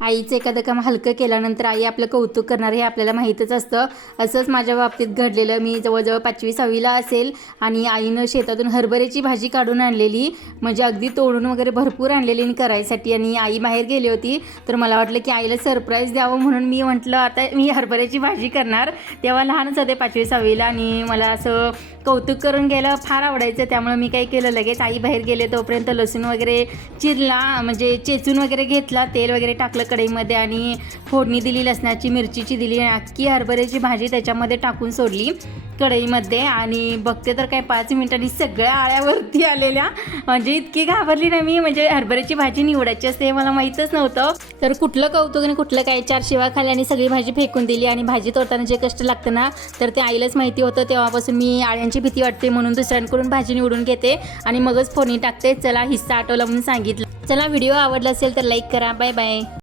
आईचं एखादं काम हलकं केल्यानंतर आई आपलं कौतुक करणार हे आपल्याला माहीतच असतं। असंच माझ्या बाबतीत घडलेलं। मी जवळजवळ 5वी-6वीला असेल आणि आईनं शेतातून हरभऱ्याची भाजी काढून आणलेली, म्हणजे अगदी तोडून वगैरे भरपूर आणलेली करायसाठी, आणि आई बाहेर गेली होती। तर मला वाटलं की आईला सरप्राईज द्यावं म्हणून मी म्हटलं आता मी हरभऱ्याची भाजी करणार। तेव्हा लहानच होते 5वी-6वीला, आणि मला असं कौतुक करून घ्यायला फार आवडायचं। त्यामुळे मी काय केलं, लगेच आई बाहेर गेले तोपर्यंत लसूण वगैरे चिरला, म्हणजे चेचून वगैरे घेतला, तेल वगैरे टाकलं कढईमध्ये आणि फोडणी दिली, लसणाची मिरचीची दिली, अख्खी हरभऱ्याची भाजी त्याच्यामध्ये टाकून सोडली कढईमध्ये। आणि बघते तर काय 5 मिनिटांनी सगळ्या आळ्यावरती आलेल्या, म्हणजे इतकी घाबरली ना मी, म्हणजे हरभऱ्याची भाजी निवडायची असते हे मला माहीतच नव्हतं। तर कुठलं कौतुक आणि कुठलं काय, 4 शिवा खाल्ल्या आणि सगळी भाजी फेकून दिली। आणि भाजी तोडताना जे कष्ट लागतं ना, तर ते आईलाच माहिती होतं। तेव्हापासून मी आळ्यांची भीती वाटते म्हणून दुसऱ्यांकडून भाजी निवडून घेते आणि मगच फोडणी टाकते। चला, हिस्सा आठवला म्हणून सांगितलं। चला, व्हिडिओ आवडला असेल तर लाईक करा। Bye bye.